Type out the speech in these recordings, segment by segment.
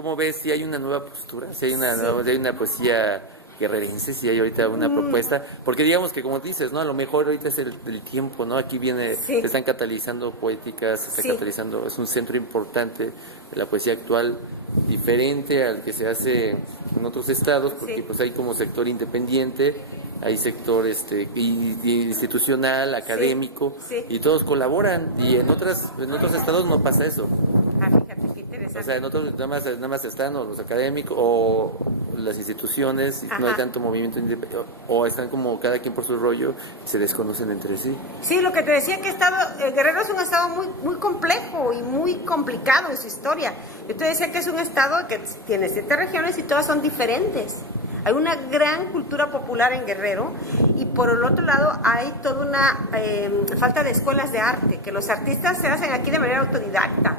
¿cómo ves si hay una nueva postura? Si hay si hay una poesía guerrerense, si hay ahorita una propuesta, porque digamos que como dices, ¿no? A lo mejor ahorita es el tiempo, ¿no? Aquí se están catalizando poéticas, se está catalizando, es un centro importante de la poesía actual, diferente al que se hace en otros estados, porque pues hay como sector independiente, hay sector institucional, académico, y todos colaboran, y en otros estados no pasa eso. Fíjate, qué interesante. O sea, en otros nada más están o los académicos o las instituciones, no hay tanto movimiento o están como cada quien por su rollo y se desconocen entre sí. Sí, lo que te decía que Guerrero es un estado muy, muy complejo y muy complicado en su historia. Yo te decía que es un estado que tiene 7 regiones y todas son diferentes. Hay una gran cultura popular en Guerrero y por el otro lado hay toda una falta de escuelas de arte, que los artistas se hacen aquí de manera autodidacta.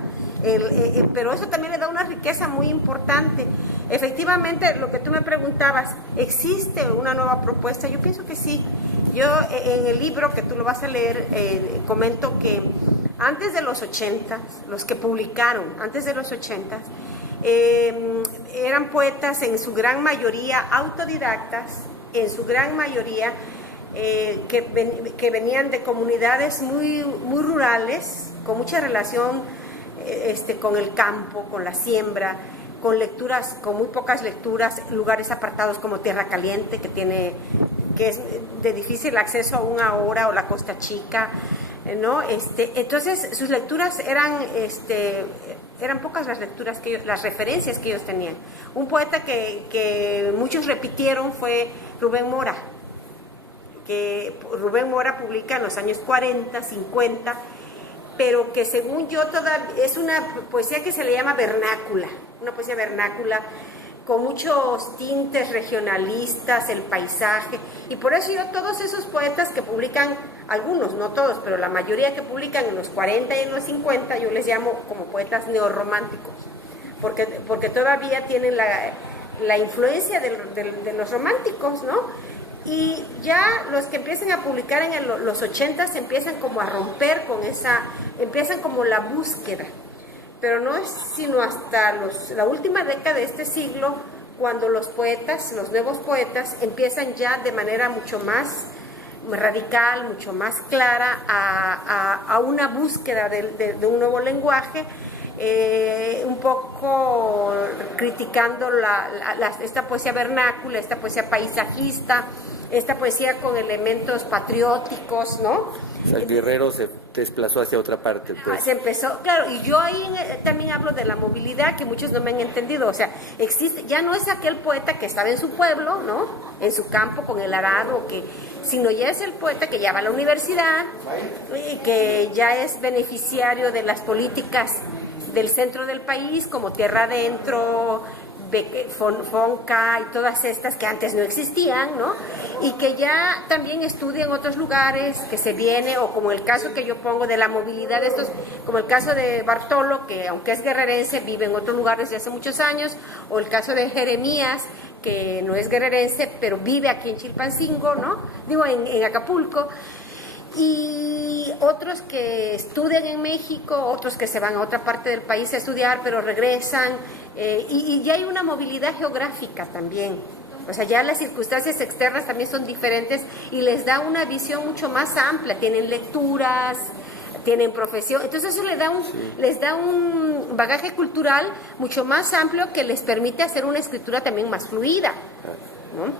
Pero eso también le da una riqueza muy importante. Efectivamente, lo que tú me preguntabas, ¿existe una nueva propuesta? Yo pienso que sí. Yo en el libro que tú lo vas a leer comento que antes de los 80, los que publicaron antes de los 80, eran poetas en su gran mayoría autodidactas, en su gran mayoría que venían de comunidades muy, muy rurales, con mucha relación con el campo, con la siembra, con lecturas, con muy pocas lecturas, lugares apartados como Tierra Caliente, que es de difícil acceso aún ahora, o la Costa Chica, ¿no? Entonces sus lecturas eran pocas las referencias que ellos tenían. Un poeta que muchos repitieron fue Rubén Mora, que Rubén Mora publica en los años 40, 50, pero que según yo es una poesía que se le llama vernácula, una poesía vernácula con muchos tintes regionalistas, el paisaje, y por eso yo todos esos poetas que publican, algunos, no todos, pero la mayoría que publican en los 40 y en los 50, yo les llamo como poetas neorrománticos, porque todavía tienen la influencia de los románticos, ¿no? Y ya los que empiezan a publicar en los 80 empiezan como a romper con empiezan como la búsqueda, pero no es sino hasta la última década de este siglo cuando los nuevos poetas empiezan ya de manera mucho más radical, mucho más clara a una búsqueda de un nuevo lenguaje, un poco criticando esta poesía vernácula, esta poesía paisajista, esta poesía con elementos patrióticos, ¿no? O sea, el Guerrero se desplazó hacia otra parte, pues. Se empezó, claro, y yo ahí también hablo de la movilidad, que muchos no me han entendido, o sea, ya no es aquel poeta que estaba en su pueblo, ¿no? En su campo con el arado, sino ya es el poeta que ya va a la universidad, que ya es beneficiario de las políticas del centro del país, como Tierra Adentro, Fonca y todas estas que antes no existían, ¿no? Y que ya también estudia en otros lugares, que se viene, o como el caso que yo pongo de la movilidad de estos, como el caso de Bartolo, que aunque es guerrerense, vive en otro lugar desde hace muchos años, o el caso de Jeremías, que no es guerrerense, pero vive aquí en Chilpancingo, ¿no? Digo, en Acapulco. Y otros que estudian en México, otros que se van a otra parte del país a estudiar, pero regresan, y ya hay una movilidad geográfica también. O sea, ya las circunstancias externas también son diferentes y les da una visión mucho más amplia, tienen lecturas, tienen profesión, entonces eso les da un bagaje cultural mucho más amplio que les permite hacer una escritura también más fluida, ¿no?